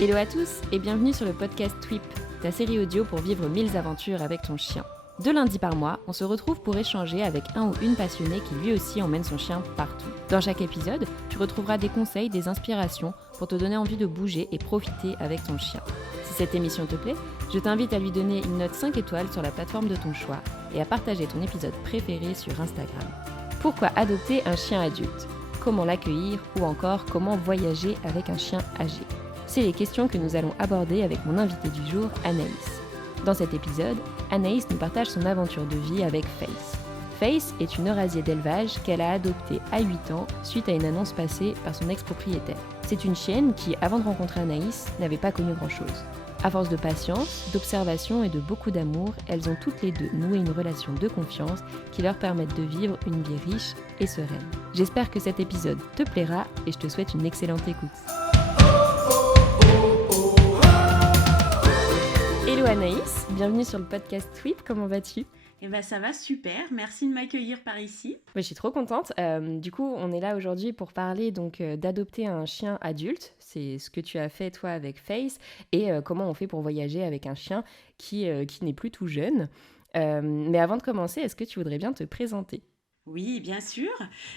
Hello à tous et bienvenue sur le podcast Twip, ta série audio pour vivre 1000 aventures avec ton chien. 2 lundis par mois, on se retrouve pour échanger avec un ou une passionnée qui lui aussi emmène son chien partout. Dans chaque épisode, tu retrouveras des conseils, des inspirations pour te donner envie de bouger et profiter avec ton chien. Si cette émission te plaît, je t'invite à lui donner une note 5 étoiles sur la plateforme de ton choix et à partager ton épisode préféré sur Instagram. Pourquoi adopter un chien adulte ? Comment l'accueillir ou encore comment voyager avec un chien âgé ? C'est les questions que nous allons aborder avec mon invitée du jour, Anaïs. Dans cet épisode, Anaïs nous partage son aventure de vie avec Face. Face est une eurasier d'élevage qu'elle a adoptée à 8 ans suite à une annonce passée par son ex-propriétaire. C'est une chienne qui, avant de rencontrer Anaïs, n'avait pas connu grand-chose. À force de patience, d'observation et de beaucoup d'amour, elles ont toutes les deux noué une relation de confiance qui leur permettent de vivre une vie riche et sereine. J'espère que cet épisode te plaira et je te souhaite une excellente écoute. Hello Anaïs, bienvenue sur le podcast Twip, comment vas-tu ? Eh ben ça va super, merci de m'accueillir par ici. Je suis trop contente. Du coup, on est là aujourd'hui pour parler d'adopter un chien adulte. C'est ce que tu as fait toi avec Face et comment on fait pour voyager avec un chien qui n'est plus tout jeune. Mais avant de commencer, est-ce que tu voudrais bien te présenter ? Oui, bien sûr.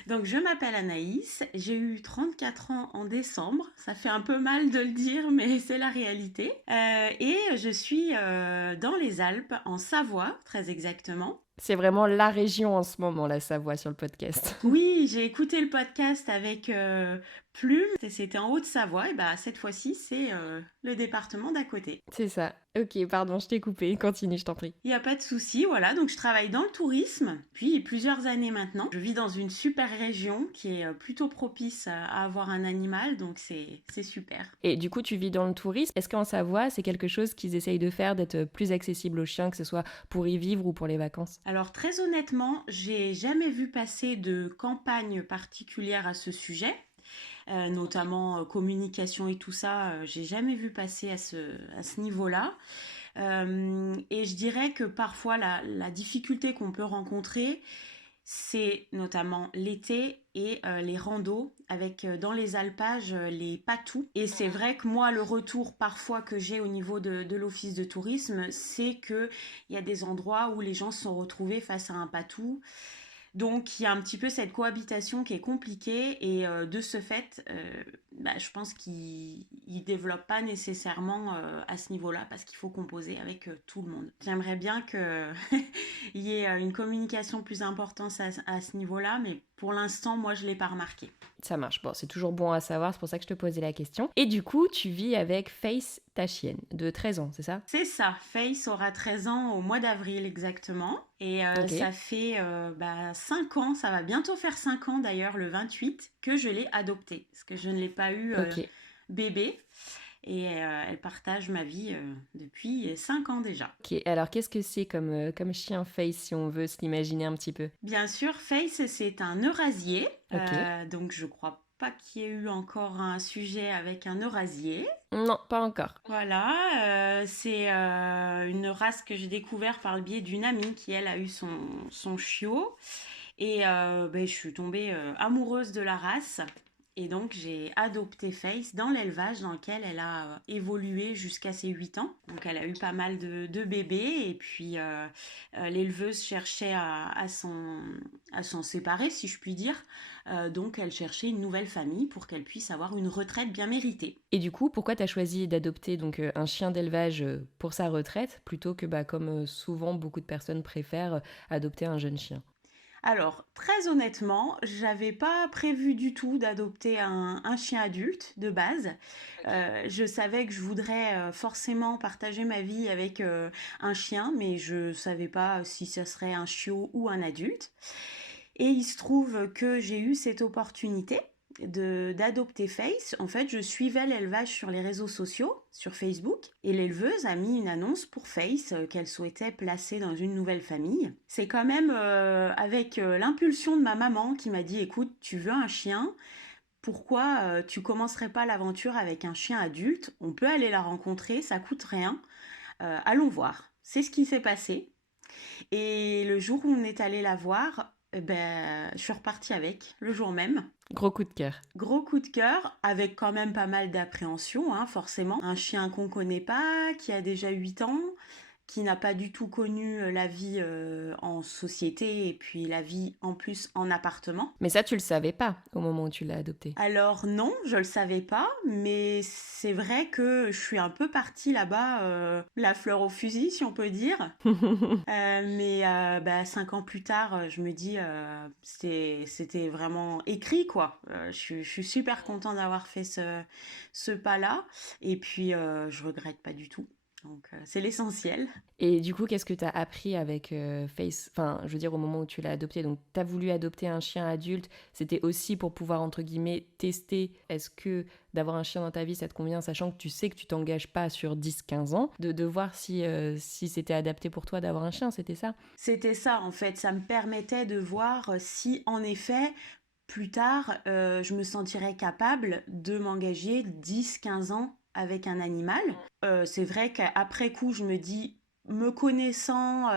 Donc, je m'appelle Anaïs, j'ai eu 34 ans en décembre. Ça fait un peu mal de le dire, mais c'est la réalité. Et je suis dans les Alpes, en Savoie, très exactement. C'est vraiment la région en ce moment, la Savoie, sur le podcast. Oui, j'ai écouté le podcast avec Plume, c'était en Haute-Savoie, et bah, cette fois-ci, c'est le département d'à côté. C'est ça. Ok, pardon, je t'ai coupé. Continue, je t'en prie. Il n'y a pas de souci, voilà. Donc, je travaille dans le tourisme depuis plusieurs années maintenant. Je vis dans une super région qui est plutôt propice à avoir un animal, donc c'est super. Et du coup, tu vis dans le tourisme. Est-ce qu'en Savoie, c'est quelque chose qu'ils essayent de faire, d'être plus accessible aux chiens, que ce soit pour y vivre ou pour les vacances ? Alors, très honnêtement, j'ai jamais vu passer de campagne particulière à ce sujet. Notamment communication et tout ça, j'ai jamais vu passer à ce niveau-là. Et je dirais que parfois la difficulté qu'on peut rencontrer, c'est notamment l'été et les randos avec dans les alpages les patous. Et c'est vrai que moi, le retour parfois que j'ai au niveau de l'office de tourisme, c'est qu'il y a des endroits où les gens se sont retrouvés face à un patou. Donc, il y a un petit peu cette cohabitation qui est compliquée et de ce fait, je pense qu'ils ne développent pas nécessairement à ce niveau-là parce qu'il faut composer avec tout le monde. J'aimerais bien qu'il y ait une communication plus importante à ce niveau-là, mais pour l'instant, moi, je ne l'ai pas remarqué. Ça marche. Bon, c'est toujours bon à savoir, c'est pour ça que je te posais la question. Et du coup, tu vis avec Face, ta chienne, de 13 ans, c'est ça ? C'est ça. Face aura 13 ans au mois d'avril exactement. Et Okay. Ça fait 5 ans, ça va bientôt faire 5 ans d'ailleurs, le 28, que je l'ai adoptée. Parce que je ne l'ai pas eu bébé. Et elle partage ma vie depuis 5 ans déjà. Ok, alors qu'est-ce que c'est comme chien Face, si on veut se l'imaginer un petit peu ? Bien sûr, Face, c'est un eurasier. Ok. Donc je crois pas qu'il y ait eu encore un sujet avec un eurasier. Non, pas encore. Voilà, c'est une race que j'ai découverte par le biais d'une amie qui, elle, a eu son chiot. Et je suis tombée amoureuse de la race. Et donc, j'ai adopté Face dans l'élevage dans lequel elle a évolué jusqu'à ses 8 ans. Donc, elle a eu pas mal de bébés. Et puis, l'éleveuse cherchait à s'en séparer, si je puis dire. Donc, elle cherchait une nouvelle famille pour qu'elle puisse avoir une retraite bien méritée. Et du coup, pourquoi tu as choisi d'adopter un chien d'élevage pour sa retraite plutôt que, comme souvent beaucoup de personnes préfèrent, adopter un jeune chien ? Alors, très honnêtement, j'avais pas prévu du tout d'adopter un chien adulte de base. Je savais que je voudrais forcément partager ma vie avec un chien, mais je savais pas si ce serait un chiot ou un adulte. Et il se trouve que j'ai eu cette opportunité d'adopter Face. En fait, je suivais l'élevage sur les réseaux sociaux, sur Facebook, et l'éleveuse a mis une annonce pour Face qu'elle souhaitait placer dans une nouvelle famille. C'est quand même avec l'impulsion de ma maman qui m'a dit « Écoute, tu veux un chien ? Pourquoi tu commencerais pas l'aventure avec un chien adulte ? On peut aller la rencontrer, ça coûte rien. Allons voir. » C'est ce qui s'est passé. Et le jour où on est allé la voir, je suis repartie avec le jour même. Gros coup de cœur. Gros coup de cœur, avec quand même pas mal d'appréhension, hein, forcément. Un chien qu'on connaît pas, qui a déjà 8 ans, qui n'a pas du tout connu la vie en société et puis la vie en plus en appartement. Mais ça, tu le savais pas au moment où tu l'as adopté. Alors non, je le savais pas, mais c'est vrai que je suis un peu partie là-bas, la fleur au fusil, si on peut dire. 5 ans plus tard, je me dis, c'était vraiment écrit, quoi. Je suis super contente d'avoir fait ce pas-là. Et puis, je regrette pas du tout. Donc, c'est l'essentiel. Et du coup, qu'est-ce que tu as appris avec Face? Enfin, je veux dire, au moment où tu l'as adopté, donc tu as voulu adopter un chien adulte, c'était aussi pour pouvoir, entre guillemets, tester est-ce que d'avoir un chien dans ta vie, ça te convient, sachant que tu sais que tu t'engages pas sur 10-15 ans, de voir si c'était adapté pour toi d'avoir un chien, c'était ça? C'était ça, en fait. Ça me permettait de voir si, en effet, plus tard, je me sentirais capable de m'engager 10-15 ans avec un animal. C'est vrai qu'après coup, je me dis, me connaissant,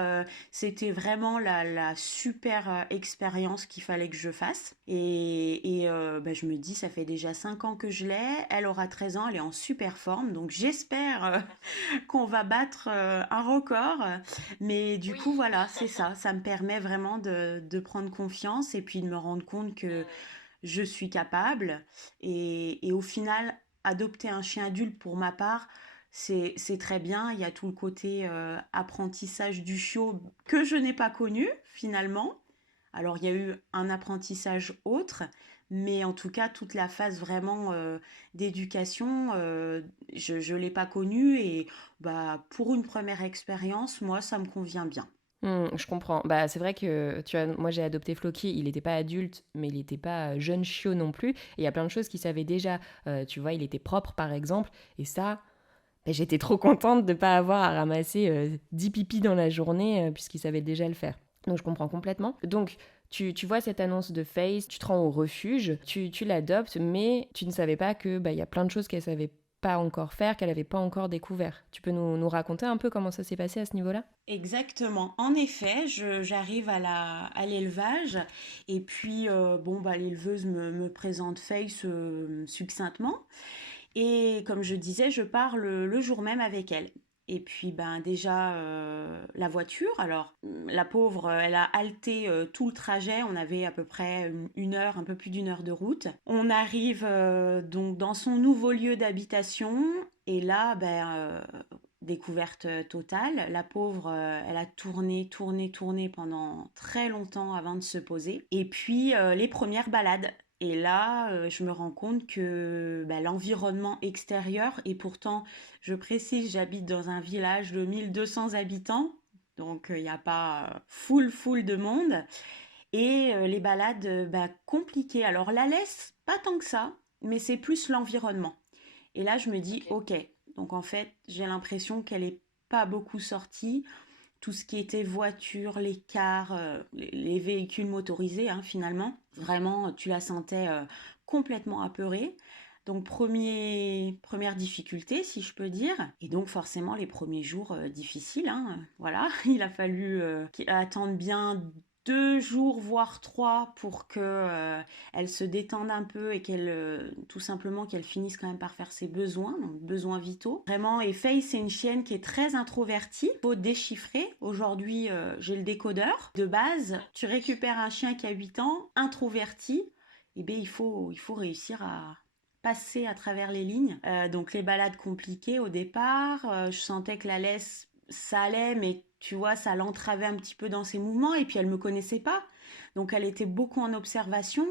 c'était vraiment la super expérience qu'il fallait que je fasse. Je me dis, ça fait déjà 5 ans que je l'ai, elle aura 13 ans, elle est en super forme, donc j'espère qu'on va battre un record. Mais du coup, voilà, c'est ça. Ça me permet vraiment de prendre confiance et puis de me rendre compte que je suis capable. Et au final, adopter un chien adulte, pour ma part, c'est très bien. Il y a tout le côté apprentissage du chiot que je n'ai pas connu, finalement. Alors, il y a eu un apprentissage autre, mais en tout cas, toute la phase vraiment d'éducation, je ne l'ai pas connue. Et pour une première expérience, moi, ça me convient bien. Je comprends. Bah, c'est vrai que tu vois, moi j'ai adopté Floki, il n'était pas adulte, mais il n'était pas jeune chiot non plus. Et il y a plein de choses qu'il savait déjà. Tu vois, il était propre par exemple. Et ça, bah, j'étais trop contente de ne pas avoir à ramasser 10 pipis dans la journée, puisqu'il savait déjà le faire. Donc je comprends complètement. Donc tu vois cette annonce de Face, tu te rends au refuge, tu l'adoptes, mais tu ne savais pas que y a plein de choses qu'elle savait pas encore faire, qu'elle n'avait pas encore découvert. Tu peux nous raconter un peu comment ça s'est passé à ce niveau-là? Exactement. En effet, j'arrive à l'élevage et puis l'éleveuse me présente Face succinctement et comme je disais, je pars le jour même avec elle. Et puis déjà la voiture, alors la pauvre, elle a halté tout le trajet, on avait à peu près une heure, un peu plus d'une heure de route. On arrive donc dans son nouveau lieu d'habitation et là découverte totale. La pauvre, elle a tourné pendant très longtemps avant de se poser. Et puis, les premières balades. Et là, je me rends compte que l'environnement extérieur, et pourtant, je précise, j'habite dans un village de 1200 habitants, donc il n'y a pas full de monde. Et les balades, compliquées. Alors, la laisse, pas tant que ça, mais c'est plus l'environnement. Et là, je me dis, ok, donc en fait, j'ai l'impression qu'elle est pas beaucoup sortie. Tout ce qui était voiture, les cars, les véhicules motorisés, hein, finalement, vraiment, tu la sentais complètement apeurée. Donc, première difficulté, si je peux dire. Et donc, forcément, les premiers jours difficiles, hein, voilà. Il a fallu attendre bien 2 jours, voire 3, pour que elle se détende un peu et tout simplement qu'elle finisse quand même par faire ses besoins, donc besoins vitaux. Vraiment, et Faye, c'est une chienne qui est très introvertie. Faut déchiffrer. Aujourd'hui, j'ai le décodeur. De base, tu récupères un chien qui a 8 ans, introverti, et bien il faut réussir à passer à travers les lignes. Donc les balades compliquées au départ, je sentais que la laisse, ça allait, mais tu vois, ça l'entravait un petit peu dans ses mouvements, et puis elle me connaissait pas. Donc elle était beaucoup en observation,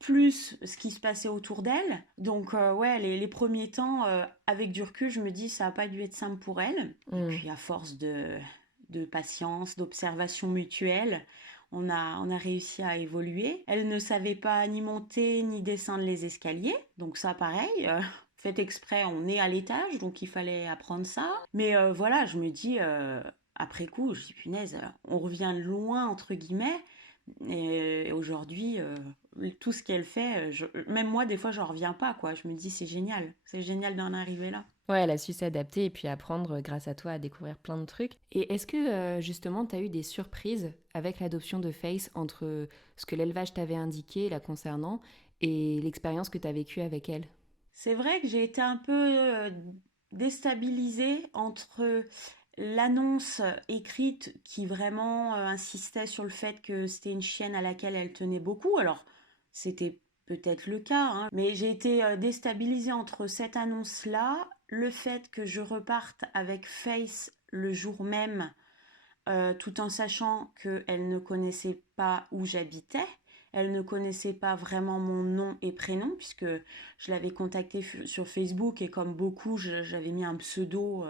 plus ce qui se passait autour d'elle. Donc ouais, les premiers temps, avec du recul, je me dis, ça n'a pas dû être simple pour elle. Et puis à force de patience, d'observation mutuelle, on a réussi à évoluer. Elle ne savait pas ni monter ni descendre les escaliers. Donc ça, pareil, fait exprès, on est à l'étage, donc il fallait apprendre ça. Mais voilà, je me dis, après coup, je dis, punaise, on revient loin, entre guillemets. Et aujourd'hui, tout ce qu'elle fait, même moi, des fois, j'en reviens pas, quoi. Je me dis, c'est génial d'en arriver là. Ouais, elle a su s'adapter et puis apprendre grâce à toi à découvrir plein de trucs. Et est-ce que justement tu as eu des surprises avec l'adoption de Face entre ce que l'élevage t'avait indiqué la concernant et l'expérience que tu as vécue avec elle? C'est vrai que j'ai été un peu déstabilisée entre l'annonce écrite qui vraiment insistait sur le fait que c'était une chienne à laquelle elle tenait beaucoup. Alors, c'était peut-être le cas, hein, mais j'ai été déstabilisée entre cette annonce-là, le fait que je reparte avec Face le jour même tout en sachant qu'elle ne connaissait pas où j'habitais. Elle ne connaissait pas vraiment mon nom et prénom, puisque je l'avais contactée sur Facebook et comme beaucoup, j'avais mis un pseudo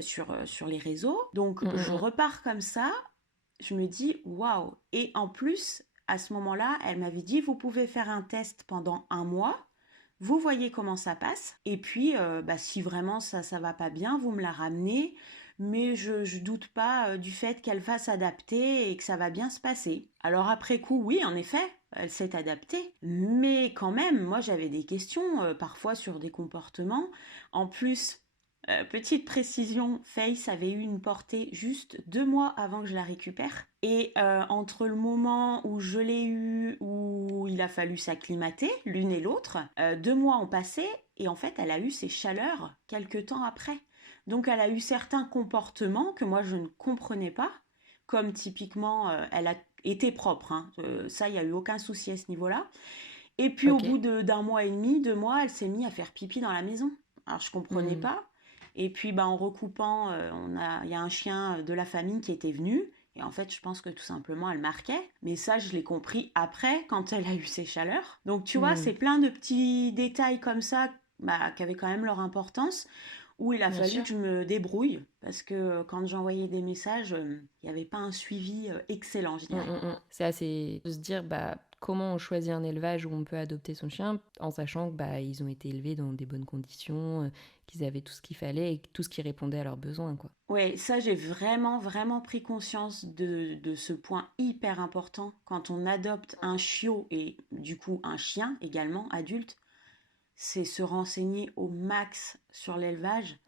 sur les réseaux. Donc Mm, je mm, repars comme ça, je me dis waouh. Et en plus, à ce moment-là, elle m'avait dit vous pouvez faire un test pendant un mois. Vous voyez comment ça passe. Et puis, si vraiment ça va pas bien, vous me la ramenez. Mais je doute pas du fait qu'elle va s'adapter et que ça va bien se passer. Alors après coup, oui, en effet, elle s'est adaptée. Mais quand même, moi j'avais des questions parfois sur des comportements. En plus, petite précision, Face avait eu une portée juste 2 mois avant que je la récupère. Et entre le moment où je l'ai eu, où il a fallu s'acclimater, l'une et l'autre, 2 mois ont passé et en fait, elle a eu ses chaleurs quelques temps après. Donc, elle a eu certains comportements que moi, je ne comprenais pas, comme typiquement, elle a été propre, hein. Ça, il n'y a eu aucun souci à ce niveau-là. Et puis, au ok. bout d'un mois et demi, 2 mois, elle s'est mise à faire pipi dans la maison. Alors, je comprenais Mm. pas. Et puis, en recoupant, il y a un chien de la famille qui était venu. Et en fait, je pense que tout simplement, elle marquait. Mais ça, je l'ai compris après, quand elle a eu ses chaleurs. Donc, tu vois, Mm. c'est plein de petits détails comme ça, qui avaient quand même leur importance, où il a Bien fallu sûr. que je me débrouille. Parce que quand j'envoyais des messages, il n'y avait pas un suivi excellent, je Mm, dirais. mm, mm. C'est assez de se dire comment on choisit un élevage où on peut adopter son chien en sachant que ils ont été élevés dans des bonnes conditions, qu'ils avaient tout ce qu'il fallait et tout ce qui répondait à leurs besoins, quoi. Ouais, ça j'ai vraiment vraiment pris conscience de ce point hyper important quand on adopte un chiot et du coup un chien également adulte, c'est se renseigner au max sur l'élevage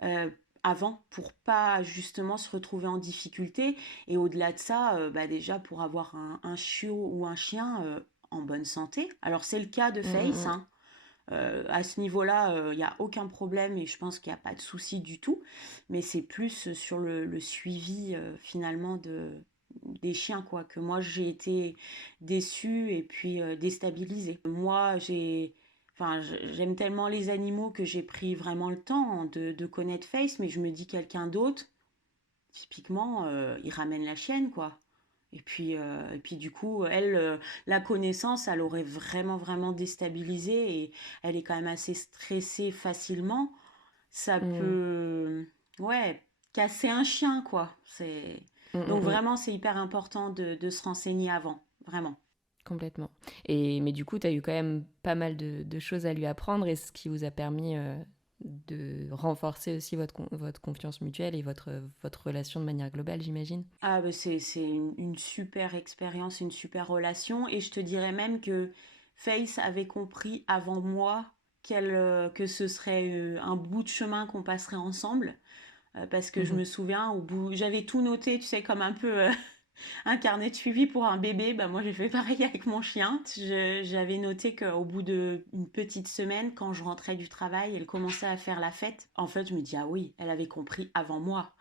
avant pour pas justement se retrouver en difficulté et au-delà de ça, déjà pour avoir un chiot ou un chien en bonne santé. Alors c'est le cas de Mm, mm, Face, mm. hein. À ce niveau-là, il n'y a aucun problème et je pense qu'il n'y a pas de souci du tout. Mais c'est plus sur le suivi finalement des chiens, quoi, que moi j'ai été déçue et puis déstabilisée. Moi, j'aime tellement les animaux que j'ai pris vraiment le temps de connaître Face, mais je me dis quelqu'un d'autre, typiquement, il ramène la chienne, quoi. Et puis du coup, elle, la connaissance, elle aurait vraiment, vraiment déstabilisé et elle est quand même assez stressée facilement. Ça Mm. peut, ouais, casser un chien, quoi. Mm, mm, Donc mm. vraiment, c'est hyper important de se renseigner avant, vraiment. Complètement. Mais du coup, tu as eu quand même pas mal de choses à lui apprendre et ce qui vous a permis de renforcer aussi votre confiance mutuelle et votre relation de manière globale, j'imagine. Ah, bah c'est une super expérience, une super relation. Et je te dirais même que Face avait compris avant moi que ce serait un bout de chemin qu'on passerait ensemble. Parce que je Mhm. me souviens, au bout, j'avais tout noté, tu sais, comme un peu un carnet de suivi pour un bébé. Bah, moi, j'ai fait pareil avec mon chien. J'avais noté qu'au bout d'une petite semaine, quand je rentrais du travail, elle commençait à faire la fête. En fait, je me dis, ah oui, elle avait compris avant moi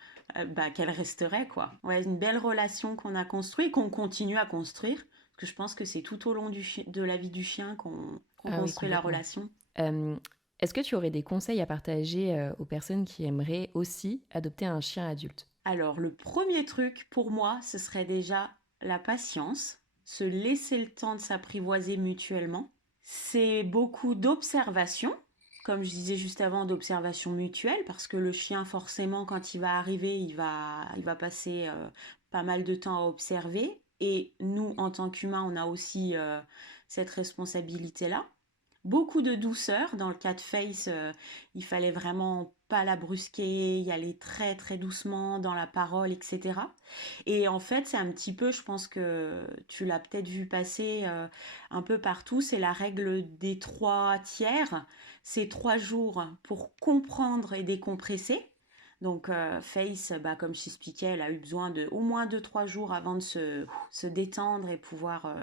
qu'elle resterait, quoi. Ouais, une belle relation qu'on a construite, qu'on continue à construire. Parce que je pense que c'est tout au long de la vie du chien qu'on Ah oui, construit la complètement. relation. Euh, Est-ce que tu aurais des conseils à partager aux personnes qui aimeraient aussi adopter un chien adulte? Alors, le premier truc pour moi, ce serait déjà la patience, se laisser le temps de s'apprivoiser mutuellement. C'est beaucoup d'observation, comme je disais juste avant, d'observation mutuelle, parce que le chien, forcément, quand il va arriver, il va passer pas mal de temps à observer. Et nous, en tant qu'humains, on a aussi cette responsabilité-là. beaucoup de douceur. Dans le cas de Face, il fallait vraiment pas la brusquer, y aller très très doucement dans la parole, etc. Et en fait, c'est un petit peu, je pense que tu l'as peut-être vu passer un peu partout, c'est la règle des 3 tiers. C'est 3 jours pour comprendre et décompresser. Donc Face, bah, comme je t'expliquais, elle a eu besoin de au moins 2-3 jours avant de se détendre et pouvoir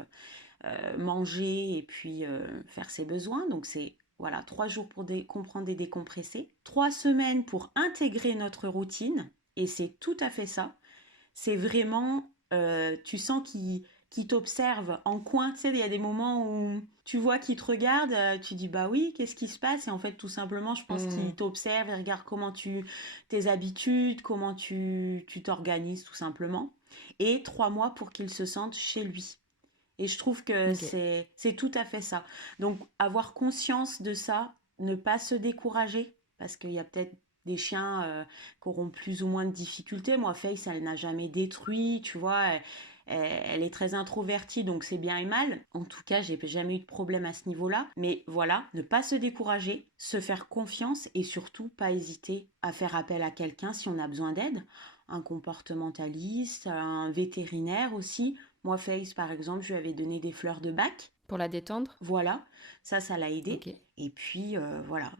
manger et puis faire ses besoins. Donc c'est voilà, 3 jours pour comprendre et décompresser. 3 semaines pour intégrer notre routine. Et c'est tout à fait ça. C'est vraiment, tu sens qu'il t'observe en coin. Tu sais, il y a des moments où tu vois qu'il te regarde, tu dis bah oui, qu'est-ce qui se passe? Et en fait, tout simplement, je pense qu'il t'observe et regarde tes habitudes, comment tu t'organises tout simplement. Et 3 mois pour qu'il se sente chez lui. Et je trouve que Ok. c'est tout à fait ça. Donc, avoir conscience de ça, ne pas se décourager, parce qu'il y a peut-être des chiens qui auront plus ou moins de difficultés. Moi, Face, elle n'a jamais détruit, tu vois. Elle est très introvertie, donc c'est bien et mal. En tout cas, j'ai jamais eu de problème à ce niveau-là. Mais voilà, ne pas se décourager, se faire confiance et surtout pas hésiter à faire appel à quelqu'un si on a besoin d'aide. Un comportementaliste, un vétérinaire aussi. Moi, Face, par exemple, je lui avais donné des fleurs de bac. Pour la détendre? Voilà, ça l'a aidé. Ok. Et puis, voilà,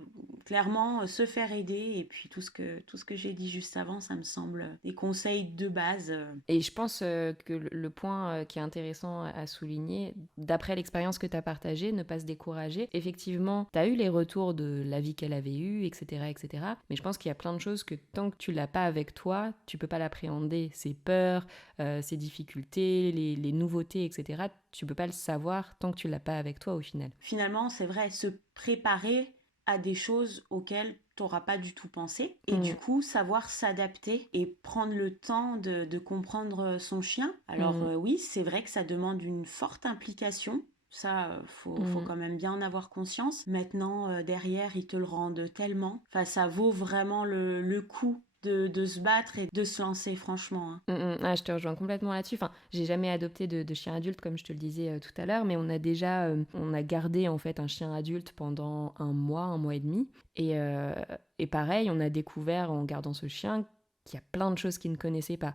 clairement, se faire aider. Et puis, tout ce que j'ai dit juste avant, ça me semble des conseils de base. Et je pense que le point qui est intéressant à souligner, d'après l'expérience que tu as partagée, ne pas se décourager. Effectivement, tu as eu les retours de la vie qu'elle avait eue, etc., etc. Mais je pense qu'il y a plein de choses que tant que tu l'as pas avec toi, tu peux pas l'appréhender. Ses peurs, ses difficultés, les nouveautés, etc. Tu peux pas le savoir tant que tu l'as pas avec toi au final. Finalement, c'est vrai, se préparer à des choses auxquelles tu n'auras pas du tout pensé. Et du Mm. coup, savoir s'adapter et prendre le temps de comprendre son chien. Alors Mm. oui, c'est vrai que ça demande une forte implication. Ça, faut Mm. quand même bien en avoir conscience. Maintenant, derrière, ils te le rendent tellement. Enfin, ça vaut vraiment le coup de se battre et de se lancer, franchement, hein. Ah, je te rejoins complètement là-dessus. Enfin, j'ai jamais adopté de chien adulte comme je te le disais tout à l'heure, mais on a gardé en fait un chien adulte pendant un mois et demi. Et pareil, on a découvert en gardant ce chien qu'il y a plein de choses qu'il ne connaissait pas.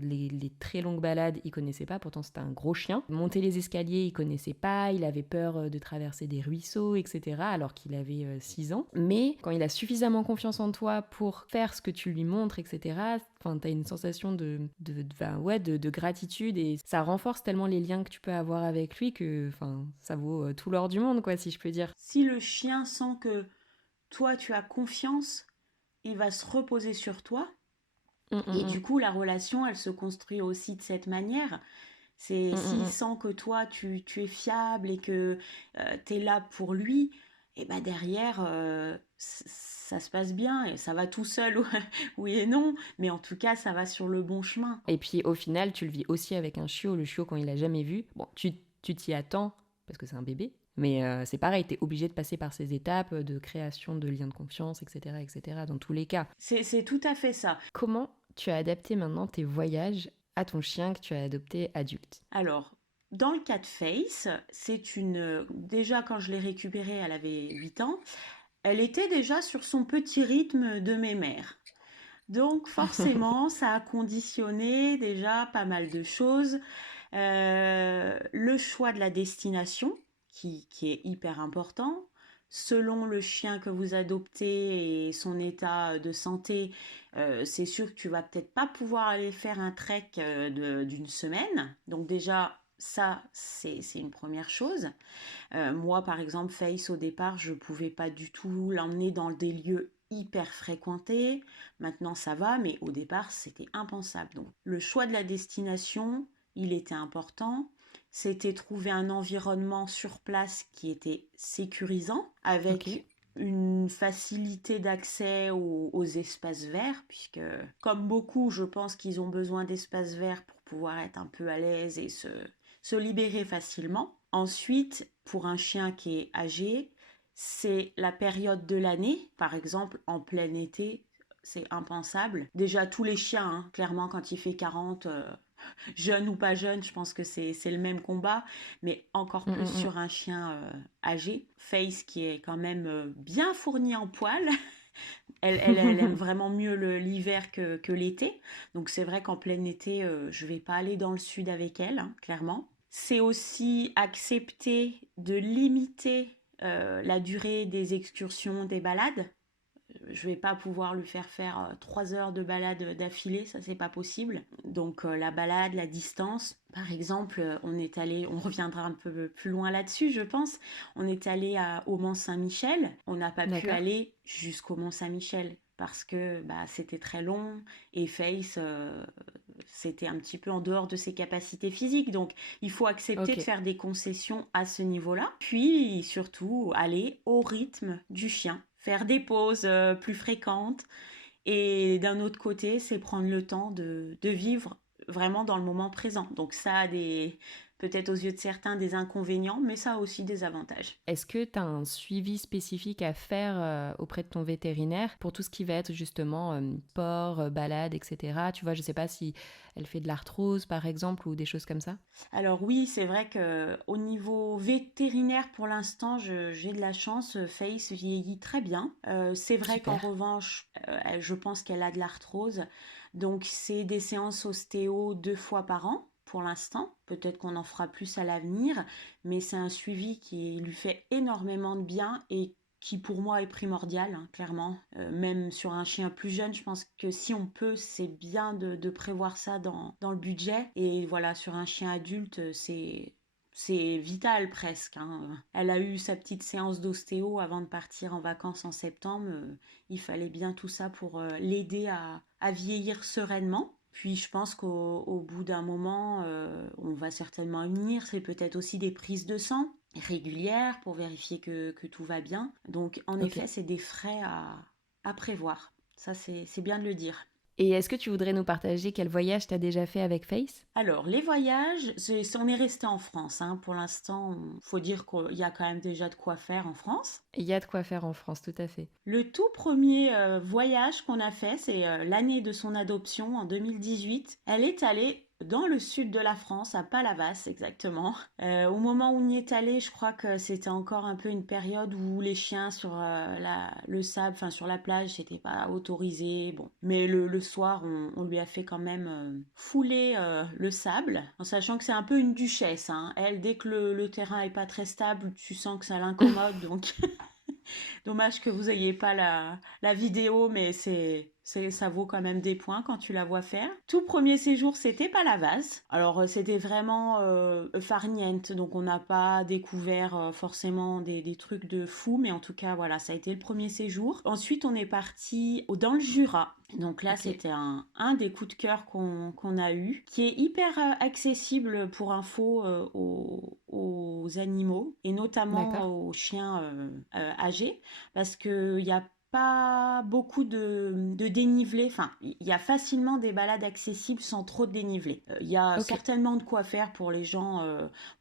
Les très longues balades, il connaissait pas, pourtant c'était un gros chien. Monter les escaliers, il connaissait pas, il avait peur de traverser des ruisseaux, etc., alors qu'il avait 6 ans. Mais quand il a suffisamment confiance en toi pour faire ce que tu lui montres, etc., enfin, t'as une sensation de gratitude et ça renforce tellement les liens que tu peux avoir avec lui que enfin, ça vaut tout l'or du monde, quoi, si je peux dire. Si le chien sent que toi, tu as confiance, il va se reposer sur toi. Hum, hum, Et hum. du coup, la relation, elle se construit aussi de cette manière. C'est Hum, hum, s'il hum. sent que toi, tu es fiable et que tu es là pour lui, et ben derrière, ça se passe bien et ça va tout seul, oui et non, mais en tout cas, ça va sur le bon chemin. Et puis au final, tu le vis aussi avec un chiot. Le chiot, quand il a jamais vu, bon, tu t'y attends parce que c'est un bébé. Mais c'est pareil, t'es obligé de passer par ces étapes de création de liens de confiance, etc., etc., dans tous les cas. C'est tout à fait ça. Comment tu as adapté maintenant tes voyages à ton chien que tu as adopté adulte? Alors, dans le cas de Face, c'est une... Déjà, quand je l'ai récupérée, elle avait 8 ans. Elle était déjà sur son petit rythme de mémère. Donc forcément, ça a conditionné déjà pas mal de choses. Le choix de la destination, qui est hyper important. Selon le chien que vous adoptez et son état de santé, c'est sûr que tu vas peut-être pas pouvoir aller faire un trek d'une semaine. Donc déjà, ça, c'est une première chose. Moi, par exemple, Face, au départ, je pouvais pas du tout l'emmener dans des lieux hyper fréquentés. Maintenant, ça va, mais au départ, c'était impensable. Donc, le choix de la destination, il était important. C'était trouver un environnement sur place qui était sécurisant, Ok. avec une facilité d'accès aux espaces verts, puisque comme beaucoup, je pense qu'ils ont besoin d'espaces verts pour pouvoir être un peu à l'aise et se libérer facilement. Ensuite, pour un chien qui est âgé, c'est la période de l'année. Par exemple, en plein été, c'est impensable. Déjà, tous les chiens, hein, clairement, quand il fait 40, Jeune ou pas jeune, je pense que c'est le même combat, mais encore plus Mm. sur un chien âgé. Face qui est quand même bien fournie en poils. Elle aime vraiment mieux l'hiver que l'été. Donc c'est vrai qu'en plein été, je vais pas aller dans le sud avec elle, hein, clairement. C'est aussi accepter de limiter la durée des excursions, des balades. Je vais pas pouvoir lui faire faire 3 heures de balade d'affilée, ça c'est pas possible. Donc la balade, la distance, par exemple, on reviendra un peu plus loin là-dessus, je pense. On est allé au Mont Saint-Michel, on n'a pas pu D'accord. aller jusqu'au Mont Saint-Michel parce que c'était très long et Face c'était un petit peu en dehors de ses capacités physiques. Donc il faut accepter de Ok. faire des concessions à ce niveau-là. Puis surtout aller au rythme du chien, faire des pauses plus fréquentes. Et d'un autre côté, c'est prendre le temps de vivre vraiment dans le moment présent. Donc ça a peut-être aux yeux de certains des inconvénients, mais ça a aussi des avantages. Est-ce que tu as un suivi spécifique à faire auprès de ton vétérinaire pour tout ce qui va être justement sport, balade, etc. Tu vois, je sais pas si elle fait de l'arthrose par exemple ou des choses comme ça. Alors oui, c'est vrai que au niveau vétérinaire, pour l'instant, j'ai de la chance. Face vieillit très bien. C'est vrai qu'en Super. revanche, je pense qu'elle a de l'arthrose. Donc c'est des séances ostéo 2 fois par an pour l'instant. Peut-être qu'on en fera plus à l'avenir, mais c'est un suivi qui lui fait énormément de bien et qui pour moi est primordial, hein, clairement. Même sur un chien plus jeune, je pense que si on peut, c'est bien de prévoir ça dans le budget. Et voilà, sur un chien adulte, c'est vital presque, hein. Elle a eu sa petite séance d'ostéo avant de partir en vacances en septembre. Il fallait bien tout ça pour l'aider à vieillir sereinement. Puis je pense qu'au bout d'un moment, on va certainement y venir. C'est peut-être aussi des prises de sang régulières pour vérifier que tout va bien. Donc en Ok. effet, c'est des frais à prévoir. Ça, c'est bien de le dire. Et est-ce que tu voudrais nous partager quel voyage t'as déjà fait avec Face? Alors, les voyages, on est resté en France, hein. Pour l'instant, il faut dire qu'il y a quand même déjà de quoi faire en France. Il y a de quoi faire en France, tout à fait. Le tout premier voyage qu'on a fait, c'est l'année de son adoption en 2018. Elle est allée dans le sud de la France, à Palavas exactement. Au moment où on y est allé, je crois que c'était encore un peu une période où les chiens sur le sable, enfin sur la plage, n'étaient pas autorisés. Bon, mais le soir, on lui a fait quand même fouler le sable, en sachant que c'est un peu une duchesse, hein. Elle, dès que le terrain est pas très stable, tu sens que ça l'incommode, donc dommage que vous n'ayez pas la vidéo, mais ça vaut quand même des points quand tu la vois faire. Tout premier séjour, c'était Palavas. Alors, c'était vraiment farniente, donc on n'a pas découvert forcément des trucs de fou, mais en tout cas, voilà, ça a été le premier séjour. Ensuite, on est parti dans le Jura. Donc là, Ok. c'était un des coups de cœur qu'on a eu, qui est hyper accessible pour info aux animaux, et D'accord. notamment aux chiens âgés, parce qu'il y a pas beaucoup de dénivelé. Enfin, il y a facilement des balades accessibles sans trop de dénivelé. Il y a Ok. certainement de quoi faire pour les gens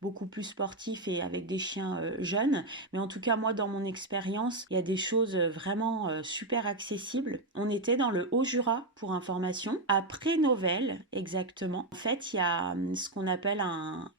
beaucoup plus sportifs et avec des chiens jeunes. Mais en tout cas, moi, dans mon expérience, il y a des choses vraiment super accessibles. On était dans le Haut-Jura, pour information, à Prénovelle, exactement. En fait, il y a ce qu'on appelle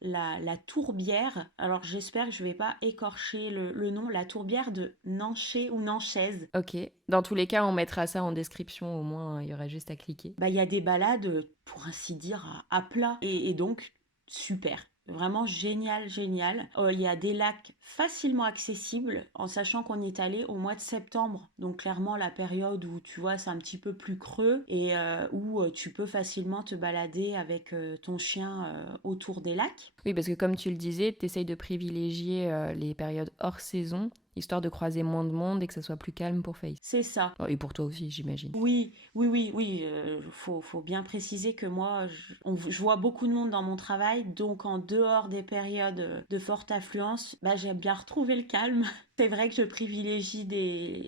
la tourbière. Alors, j'espère que je ne vais pas écorcher le nom. La tourbière de Nanché ou Nanchaise. Ok. Dans tous les cas, on mettra ça en description, au moins il y aura juste à cliquer. Il y a des balades, pour ainsi dire, à plat. Et donc, super. Vraiment génial, génial. Il y a des lacs facilement accessibles, en sachant qu'on y est allé au mois de septembre. Donc clairement la période où tu vois c'est un petit peu plus creux et où tu peux facilement te balader avec ton chien autour des lacs. Oui, parce que comme tu le disais, tu essayes de privilégier les périodes hors saison, histoire de croiser moins de monde et que ça soit plus calme pour Face. C'est ça. Oh, et pour toi aussi, j'imagine. Oui, oui, oui, oui. Faut bien préciser que moi, je vois beaucoup de monde dans mon travail, donc en dehors des périodes de forte affluence, j'aime bien retrouver le calme. C'est vrai que je privilégie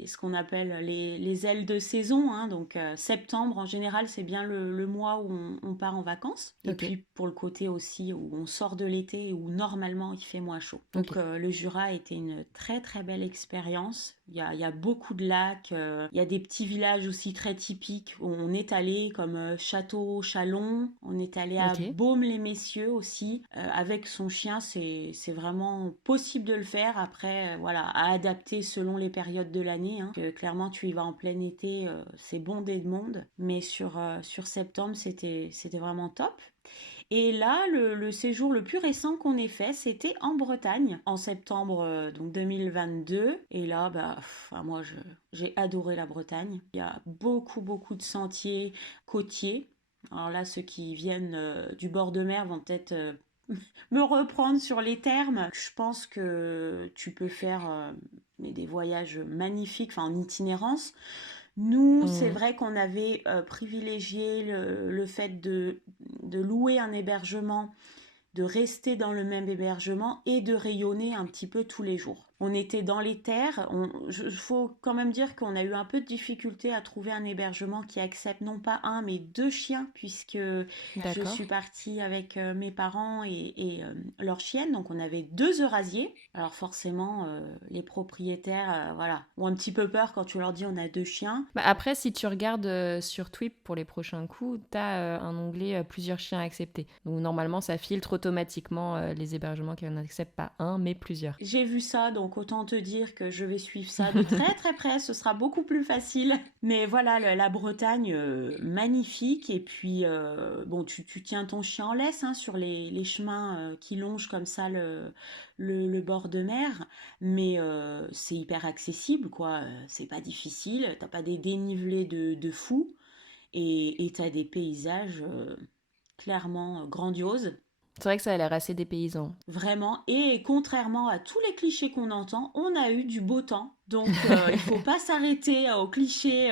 ce qu'on appelle les ailes de saison, hein. Donc septembre, en général, c'est bien le mois où on part en vacances. Et Ok. puis pour le côté aussi où on sort de l'été, où normalement il fait moins chaud. Ok. Donc le Jura a été une très très belle expérience, Il y a beaucoup de lacs. Il y a des petits villages aussi très typiques où on est allé, comme Château Chalon. On est allé à Ok. Baume-les-Messieurs aussi. Avec son chien, c'est vraiment possible de le faire. Après, voilà, à adapter selon les périodes de l'année, hein. Clairement, tu y vas en plein été, c'est bondé de monde. Mais sur septembre, c'était vraiment top. Et là, le séjour le plus récent qu'on ait fait, c'était en Bretagne, en septembre donc 2022. Et là, moi, j'ai adoré la Bretagne. Il y a beaucoup, beaucoup de sentiers côtiers. Alors là, ceux qui viennent du bord de mer vont peut-être me reprendre sur les termes. Je pense que tu peux faire des voyages magnifiques, enfin en itinérance. Nous, c'est Mhm. vrai qu'on avait privilégié le fait de louer un hébergement, de rester dans le même hébergement et de rayonner un petit peu tous les jours. On était dans les terres. Il faut quand même dire qu'on a eu un peu de difficulté à trouver un hébergement qui accepte non pas un, mais deux chiens, puisque je D'accord. suis partie avec mes parents et leur chienne. Donc on avait deux Eurasiers. Alors forcément, les propriétaires voilà, ont un petit peu peur quand tu leur dis on a deux chiens. Bah, après, si tu regardes sur Twip pour les prochains coups, tu as un onglet plusieurs chiens acceptés. Donc normalement, ça filtre automatiquement les hébergements qui n'acceptent pas un, mais plusieurs. J'ai vu ça, donc autant te dire que je vais suivre ça de très très près, ce sera beaucoup plus facile. Mais voilà, la Bretagne, magnifique. Et puis, bon, tu tiens ton chien en laisse hein, sur les chemins qui longent comme ça le bord de mer. Mais c'est hyper accessible, quoi. C'est pas difficile, t'as pas des dénivelés de fou. Et t'as des paysages clairement grandioses. C'est vrai que ça a l'air assez dépaysant. Vraiment. Et contrairement à tous les clichés qu'on entend, on a eu du beau temps. Donc, il faut pas s'arrêter aux clichés.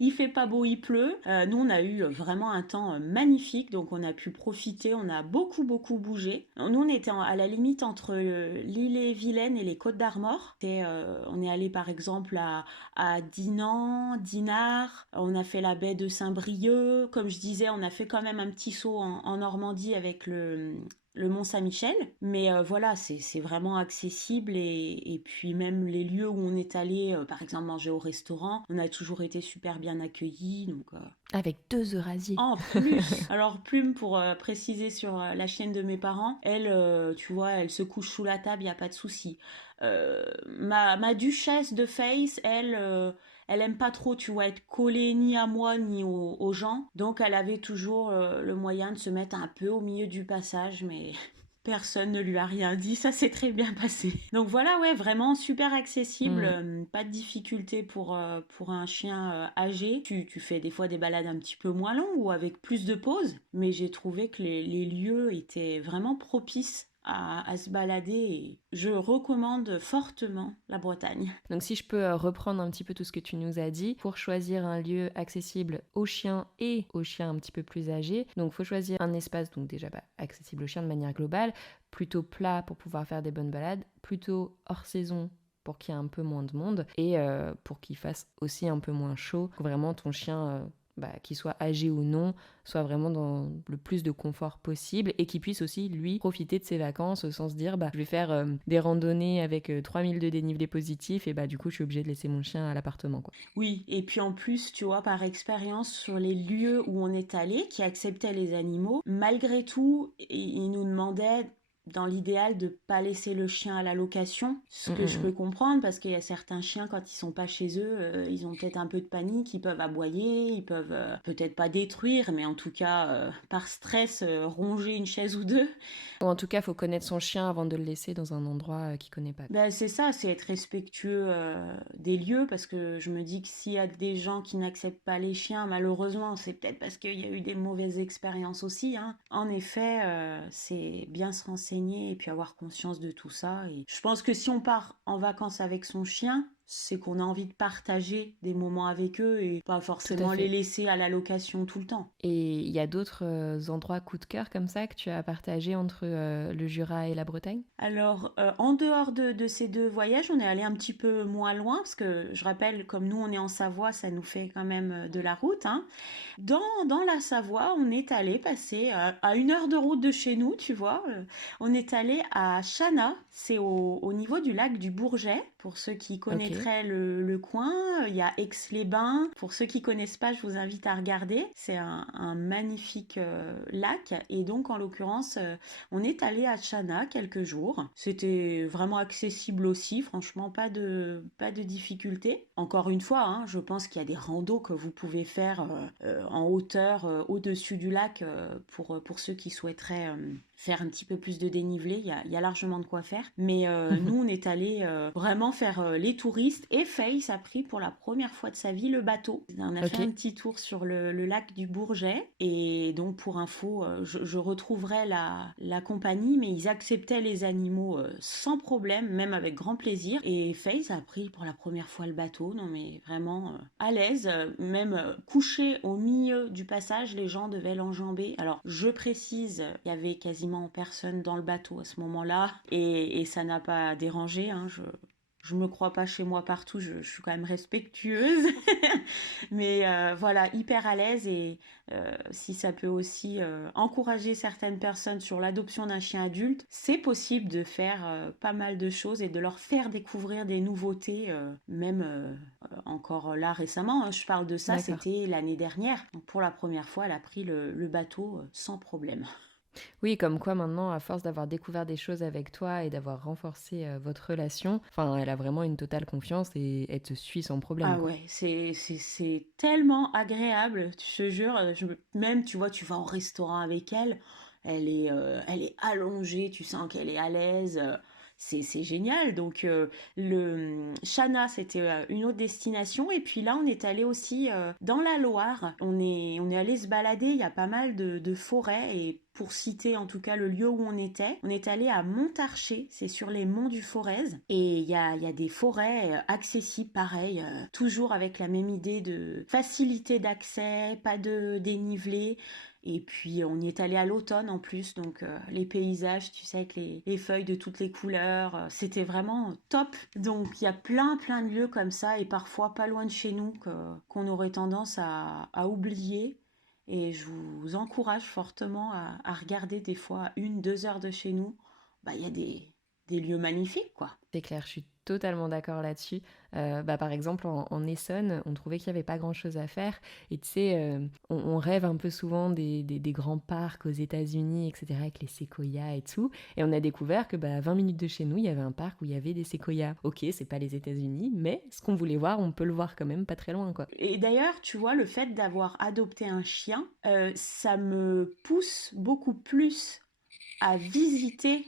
Il fait pas beau, il pleut. Nous, on a eu vraiment un temps magnifique. Donc, on a pu profiter. On a beaucoup, beaucoup bougé. Nous, on était à la limite entre l'île-et-Vilaine et les Côtes-d'Armor. On est allé, par exemple, à Dinan, Dinard. On a fait la baie de Saint-Brieuc. Comme je disais, on a fait quand même un petit saut en Normandie avec le Mont Saint-Michel. Mais voilà, c'est vraiment accessible et puis même les lieux où on est allé, par exemple manger au restaurant, on a toujours été super bien accueillis. Donc, Avec 2 Eurasiers. en plus, alors Plume, pour préciser sur la chienne de mes parents, elle, tu vois, elle se couche sous la table, il n'y a pas de souci. Ma duchesse de Face, elle, elle aime pas trop, tu vois, être collée ni à moi ni aux gens. Donc elle avait toujours le moyen de se mettre un peu au milieu du passage, mais personne ne lui a rien dit, ça s'est très bien passé. Donc voilà, ouais, vraiment super accessible, Mm. pas de difficulté pour un chien âgé. Tu fais des fois des balades un petit peu moins longues ou avec plus de pauses, mais j'ai trouvé que les lieux étaient vraiment propices à se balader et je recommande fortement la Bretagne. Donc si je peux reprendre un petit peu tout ce que tu nous as dit, pour choisir un lieu accessible aux chiens et aux chiens un petit peu plus âgés, donc il faut choisir un espace donc déjà accessible aux chiens de manière globale, plutôt plat pour pouvoir faire des bonnes balades, plutôt hors saison pour qu'il y ait un peu moins de monde et pour qu'il fasse aussi un peu moins chaud, que vraiment ton chien qu'il soit âgé ou non, soit vraiment dans le plus de confort possible et qu'il puisse aussi, lui, profiter de ses vacances au sens dire, je vais faire des randonnées avec 3000 de dénivelé positif et du coup, je suis obligée de laisser mon chien à l'appartement, quoi. Oui, et puis en plus, tu vois, par expérience, sur les lieux où on est allé, qui acceptaient les animaux, malgré tout, ils nous demandaient, dans l'idéal, de pas laisser le chien à la location, ce Mm, que je mm, peux comprendre, parce qu'il y a certains chiens, quand ils sont pas chez eux, ils ont peut-être un peu de panique, ils peuvent aboyer, ils peuvent peut-être pas détruire, mais en tout cas, par stress, ronger une chaise ou deux. Ou en tout cas, il faut connaître son chien avant de le laisser dans un endroit qu'il connaît pas. Ben, c'est ça, c'est être respectueux des lieux, parce que je me dis que s'il y a des gens qui n'acceptent pas les chiens, malheureusement, c'est peut-être parce qu'il y a eu des mauvaises expériences aussi, hein. En effet, c'est bien se renseigner et puis avoir conscience de tout ça. Et je pense que si on part en vacances avec son chien, c'est qu'on a envie de partager des moments avec eux et pas Tout à forcément les fait. laisser à la location tout le temps. Et il y a d'autres endroits coup de cœur comme ça que tu as partagé entre le Jura et la Bretagne? Alors, en dehors de ces deux voyages, on est allé un petit peu moins loin, parce que je rappelle, comme nous on est en Savoie, ça nous fait quand même de la route, hein. Dans la Savoie, on est allé passer à 1 heure de route de chez nous, tu vois. On est allé à Chana, c'est au niveau du lac du Bourget, pour ceux qui Ok. connaîtraient le coin. Il y a Aix-les-Bains. Pour ceux qui connaissent pas, je vous invite à regarder. C'est un magnifique lac. Et donc, en l'occurrence, on est allé à Chana quelques jours. C'était vraiment accessible aussi, franchement, pas de difficulté. Encore une fois, hein, je pense qu'il y a des randos que vous pouvez faire en hauteur, au-dessus du lac, pour ceux qui souhaiteraient faire un petit peu plus de dénivelé. Il y a largement de quoi faire. Mais nous, on est allé vraiment faire les touristes. Et Faye a pris pour la première fois de sa vie le bateau. On a fait Ok. un petit tour sur le lac du Bourget. Et donc, pour info, je retrouverai la compagnie, mais ils acceptaient les animaux sans problème, même avec grand plaisir. Et Faye a pris pour la première fois le bateau. Non, mais vraiment à l'aise, même couché au milieu du passage, les gens devaient l'enjamber. Alors, je précise, il y avait quasiment personne dans le bateau à ce moment-là, et ça n'a pas dérangé, hein, je me crois pas chez moi partout, je suis quand même respectueuse. Mais voilà, hyper à l'aise et si ça peut aussi encourager certaines personnes sur l'adoption d'un chien adulte, c'est possible de faire pas mal de choses et de leur faire découvrir des nouveautés, même encore là récemment, hein, je parle de ça, D'accord. c'était l'année dernière. Donc pour la première fois, elle a pris le bateau sans problème. Oui, comme quoi maintenant, à force d'avoir découvert des choses avec toi et d'avoir renforcé votre relation, enfin, elle a vraiment une totale confiance et elle te suit sans problème, Ah quoi. ouais, c'est tellement agréable, je te jure. Même, tu vois, tu vas au restaurant avec elle, elle est allongée, tu sens qu'elle est à l'aise. C'est génial. Donc, Chana, c'était une autre destination. Et puis là, on est allé aussi dans la Loire. On est allé se balader. Il y a pas mal de forêts. Et pour citer en tout cas le lieu où on est allé à Montarcher. C'est sur les monts du Forez. Et il y a des forêts accessibles, pareil, toujours avec la même idée de facilité d'accès, pas de dénivelé. Et puis on y est allé à l'automne en plus, donc les paysages, tu sais, avec les feuilles de toutes les couleurs, c'était vraiment top. Donc il y a plein de lieux comme ça, et parfois pas loin de chez nous, qu'on aurait tendance à oublier. Et je vous encourage fortement à regarder des fois à 1, 2 heures de chez nous. Bah, il y a des lieux magnifiques, quoi. C'est clair, je suis totalement d'accord là-dessus. Bah, par exemple, en Essonne, on trouvait qu'il n'y avait pas grand-chose à faire. Et tu sais, on rêve un peu souvent des grands parcs aux États-Unis, etc., avec les séquoias et tout. Et on a découvert que bah, à 20 minutes de chez nous, il y avait un parc où il y avait des séquoias. Ok, c'est pas les États-Unis, mais ce qu'on voulait voir, on peut le voir quand même pas très loin, quoi. Et d'ailleurs, tu vois, le fait d'avoir adopté un chien, ça me pousse beaucoup plus à visiter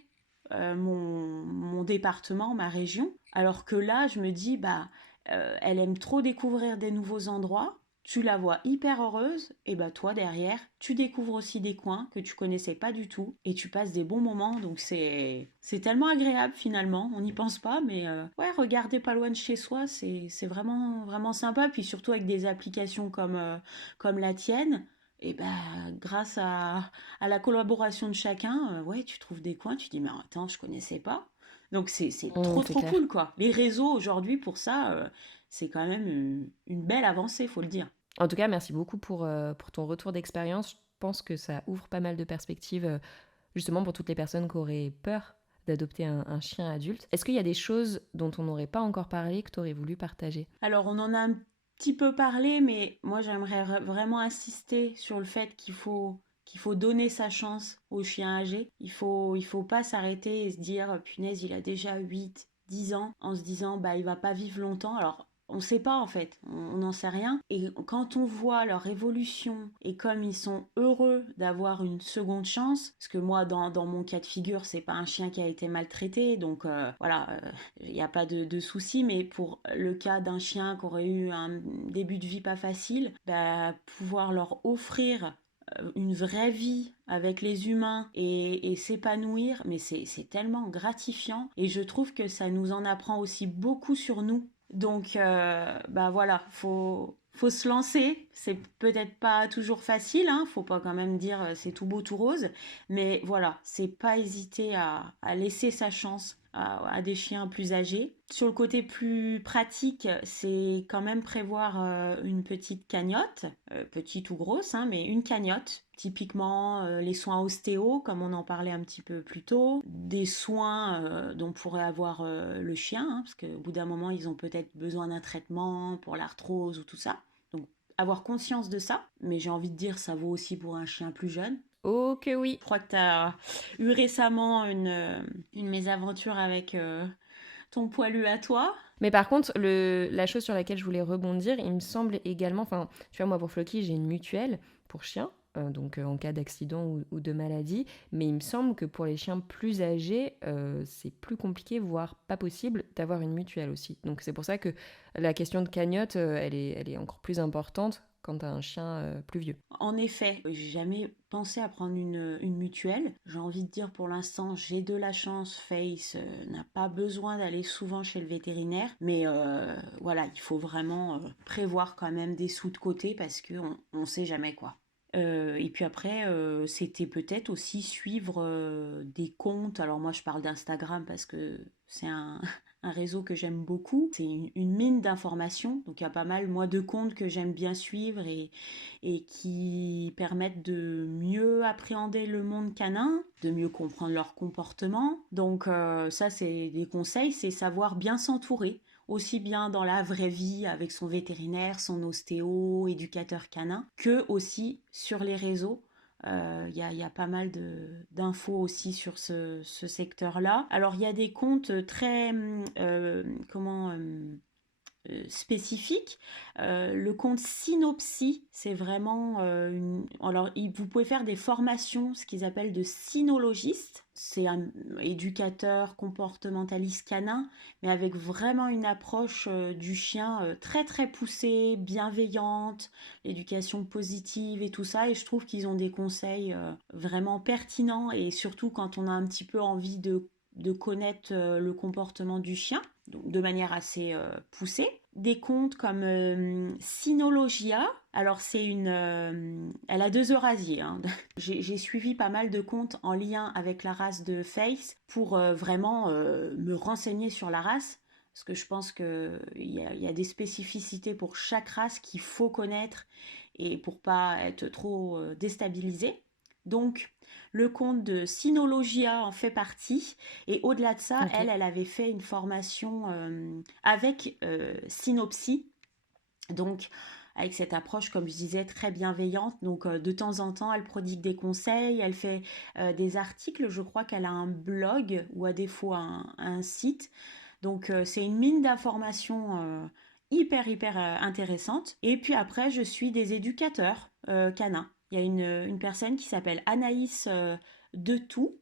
mon département, ma région. Alors que là, je me dis, bah, elle aime trop découvrir des nouveaux endroits. Tu la vois hyper heureuse, et bah toi derrière, tu découvres aussi des coins que tu connaissais pas du tout, et tu passes des bons moments. Donc c'est tellement agréable finalement. On n'y pense pas, mais ouais, regarder pas loin de chez soi, c'est vraiment sympa. Puis surtout avec des applications comme la tienne. Et ben, grâce à la collaboration de chacun, ouais, tu trouves des coins, tu dis, mais attends, je connaissais pas. Donc c'est C'est trop clair. cool, quoi. Les réseaux aujourd'hui, pour ça, c'est quand même une belle avancée, faut le dire. En tout cas, merci beaucoup pour ton retour d'expérience. Je pense que ça ouvre pas mal de perspectives, justement pour toutes les personnes qui auraient peur d'adopter un chien adulte. Est-ce qu'il y a des choses dont on n'aurait pas encore parlé que tu aurais voulu partager? Alors, on en a un petit peu parlé, mais moi, j'aimerais vraiment insister sur le fait qu'il faut donner sa chance aux chiens âgés. Il faut pas s'arrêter et se dire, punaise, il a déjà 8, 10 ans, en se disant, bah, il va pas vivre longtemps. Alors, on sait pas en fait, on n'en sait rien. Et quand on voit leur évolution et comme ils sont heureux d'avoir une seconde chance, parce que moi, dans mon cas de figure, c'est pas un chien qui a été maltraité, donc voilà, il n'y a pas de souci. Mais pour le cas d'un chien qui aurait eu un début de vie pas facile, bah, pouvoir leur offrir une vraie vie avec les humains et s'épanouir, mais c'est tellement gratifiant. Et je trouve que ça nous en apprend aussi beaucoup sur nous. Donc, bah voilà, faut se lancer. C'est peut-être pas toujours facile, hein. Faut pas quand même dire c'est tout beau tout rose, mais voilà, c'est pas hésiter à laisser sa chance à des chiens plus âgés. Sur le côté plus pratique, c'est quand même prévoir une petite cagnotte, petite ou grosse, hein, mais une cagnotte. Typiquement, les soins ostéo, comme on en parlait un petit peu plus tôt, des soins dont pourrait avoir le chien, hein, parce qu'au bout d'un moment, ils ont peut-être besoin d'un traitement pour l'arthrose ou tout ça. Donc, avoir conscience de ça, mais j'ai envie de dire, ça vaut aussi pour un chien plus jeune. Oh que oui. Je crois que tu as eu récemment une mésaventure avec ton poilu à toi. Mais par contre, la chose sur laquelle je voulais rebondir, il me semble également, enfin, tu vois, moi pour Floki, j'ai une mutuelle pour chiens, donc en cas d'accident ou de maladie, mais il me semble que pour les chiens plus âgés, c'est plus compliqué, voire pas possible, d'avoir une mutuelle aussi. Donc c'est pour ça que la question de cagnotte, elle est encore plus importante quand tu as un chien plus vieux. En effet, j'ai jamais pensé à prendre une mutuelle. J'ai envie de dire pour l'instant, j'ai de la chance. Face n'a pas besoin d'aller souvent chez le vétérinaire. Mais voilà, il faut vraiment prévoir quand même des sous de côté parce qu'on ne sait jamais quoi. Et puis après, c'était peut-être aussi suivre des comptes. Alors moi, je parle d'Instagram parce que c'est un réseau que j'aime beaucoup. C'est une mine d'informations. Donc il y a pas mal, moi, de comptes que j'aime bien suivre et qui permettent de mieux appréhender le monde canin, de mieux comprendre leur comportement. Donc ça, c'est des conseils, c'est savoir bien s'entourer aussi bien dans la vraie vie avec son vétérinaire, son ostéo, éducateur canin, que aussi sur les réseaux. Y a pas mal d'infos aussi sur ce secteur-là. Alors, il y a des comptes très, spécifiques. Le compte Synopsy, c'est vraiment alors, vous pouvez faire des formations, ce qu'ils appellent de cynologistes. C'est un éducateur comportementaliste canin, mais avec vraiment une approche du chien très très poussée, bienveillante, l'éducation positive et tout ça. Et je trouve qu'ils ont des conseils vraiment pertinents et surtout quand on a un petit peu envie de connaître le comportement du chien, donc de manière assez poussée. Des comptes comme Cynologia, alors elle a deux Eurasiers, hein. J'ai suivi pas mal de comptes en lien avec la race de Face pour vraiment me renseigner sur la race, parce que je pense qu'il y a des spécificités pour chaque race qu'il faut connaître et pour pas être trop déstabilisé. Donc, le compte de Cynologia en fait partie. Et au-delà de ça, Ok. elle avait fait une formation avec Synopsy. Donc, avec cette approche, comme je disais, très bienveillante. Donc, de temps en temps, elle prodigue des conseils, elle fait des articles. Je crois qu'elle a un blog ou à défaut un site. Donc, c'est une mine d'informations hyper intéressante. Et puis après, je suis des éducateurs canins. Il y a une personne qui s'appelle Anaïs Detout,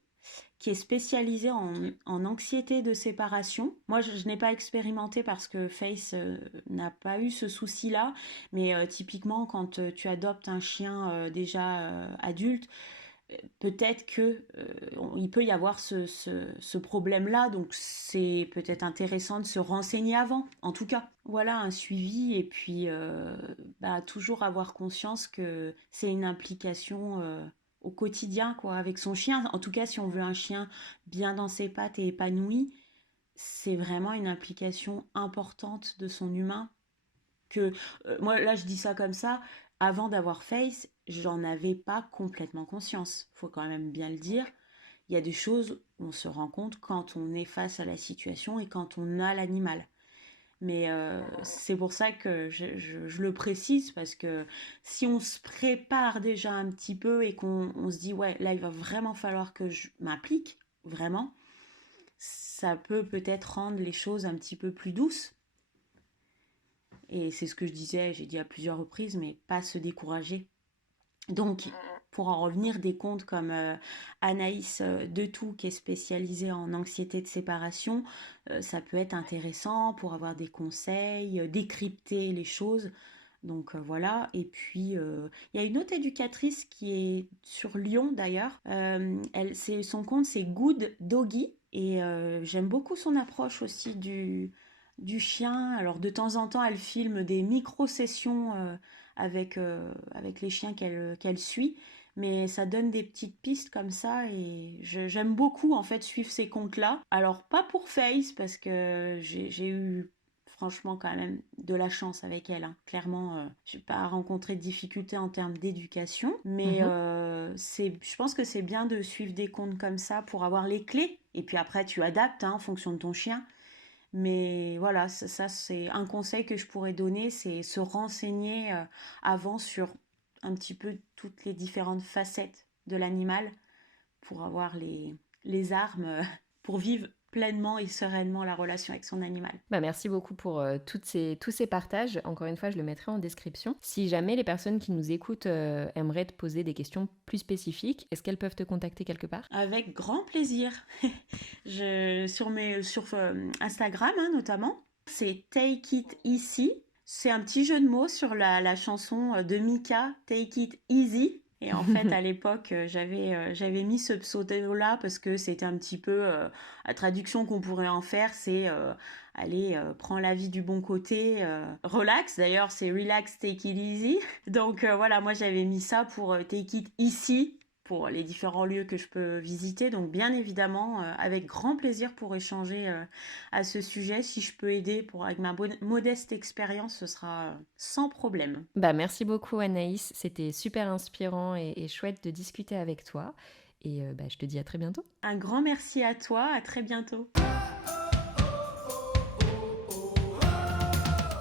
qui est spécialisée en anxiété de séparation. Moi, je n'ai pas expérimenté parce que Face n'a pas eu ce souci-là, mais typiquement, quand tu adoptes un chien déjà adulte, peut-être que il peut y avoir ce problème-là, donc c'est peut-être intéressant de se renseigner avant. En tout cas, voilà un suivi et puis toujours avoir conscience que c'est une implication au quotidien, quoi, avec son chien. En tout cas, si on veut un chien bien dans ses pattes et épanoui, c'est vraiment une implication importante de son humain que moi là je dis ça comme ça, avant d'avoir Face, j'en avais pas complètement conscience. Faut quand même bien le dire. Il y a des choses où on se rend compte quand on est face à la situation et quand on a l'animal. Mais c'est pour ça que je le précise parce que si on se prépare déjà un petit peu et qu'on se dit ouais là il va vraiment falloir que je m'implique vraiment, ça peut peut-être rendre les choses un petit peu plus douces. Et c'est ce que je disais, j'ai dit à plusieurs reprises, mais pas se décourager. Donc, pour en revenir, des comptes comme Anaïs Detout, qui est spécialisée en anxiété de séparation, ça peut être intéressant pour avoir des conseils, décrypter les choses. Donc voilà, et puis il y a une autre éducatrice qui est sur Lyon d'ailleurs. Son compte c'est Good Doggy et j'aime beaucoup son approche aussi du chien. Alors de temps en temps, elle filme des micro-sessions avec les chiens qu'elle suit, mais ça donne des petites pistes comme ça et j'aime beaucoup en fait suivre ces comptes-là. Alors pas pour Face parce que j'ai eu franchement quand même de la chance avec elle, hein. Clairement, j'ai pas rencontré de difficultés en termes d'éducation, mais Mhm. je pense que c'est bien de suivre des comptes comme ça pour avoir les clés. Et puis après, tu adaptes hein, en fonction de ton chien. Mais voilà, ça, c'est un conseil que je pourrais donner, c'est se renseigner avant sur un petit peu toutes les différentes facettes de l'animal pour avoir les armes pour vivre pleinement et sereinement la relation avec son animal. Bah, merci beaucoup pour tous ces partages. Encore une fois, je le mettrai en description. Si jamais les personnes qui nous écoutent aimeraient te poser des questions plus spécifiques, est-ce qu'elles peuvent te contacter quelque part? Avec grand plaisir. Sur Instagram hein, notamment, c'est Take It Easy. C'est un petit jeu de mots sur la chanson de Mika, Take It Easy. Et en fait, à l'époque, j'avais mis ce pseudo-là parce que c'était un petit peu la traduction qu'on pourrait en faire, c'est allez, prends la vie du bon côté, relax. D'ailleurs, c'est relax, take it easy. Donc voilà, moi j'avais mis ça pour take it ici pour les différents lieux que je peux visiter. Donc bien évidemment, avec grand plaisir pour échanger à ce sujet. Si je peux aider avec ma modeste expérience, ce sera sans problème. Bah, merci beaucoup Anaïs, c'était super inspirant et chouette de discuter avec toi. Et bah, je te dis à très bientôt. Un grand merci à toi, à très bientôt.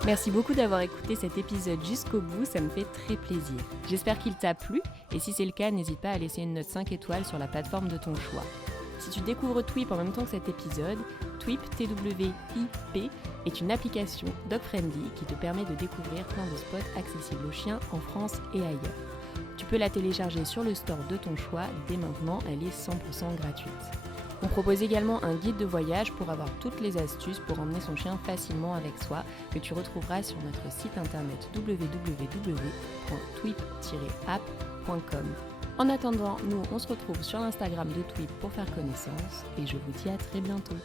Merci beaucoup d'avoir écouté cet épisode jusqu'au bout, ça me fait très plaisir. J'espère qu'il t'a plu et si c'est le cas, n'hésite pas à laisser une note 5 étoiles sur la plateforme de ton choix. Si tu découvres Twip en même temps que cet épisode, Twip, T-W-I-P, est une application dog-friendly qui te permet de découvrir plein de spots accessibles aux chiens en France et ailleurs. Tu peux la télécharger sur le store de ton choix, dès maintenant elle est 100% gratuite. On propose également un guide de voyage pour avoir toutes les astuces pour emmener son chien facilement avec soi que tu retrouveras sur notre site internet www.twip-app.com. En attendant, nous on se retrouve sur l'Instagram de Twip pour faire connaissance et je vous dis à très bientôt.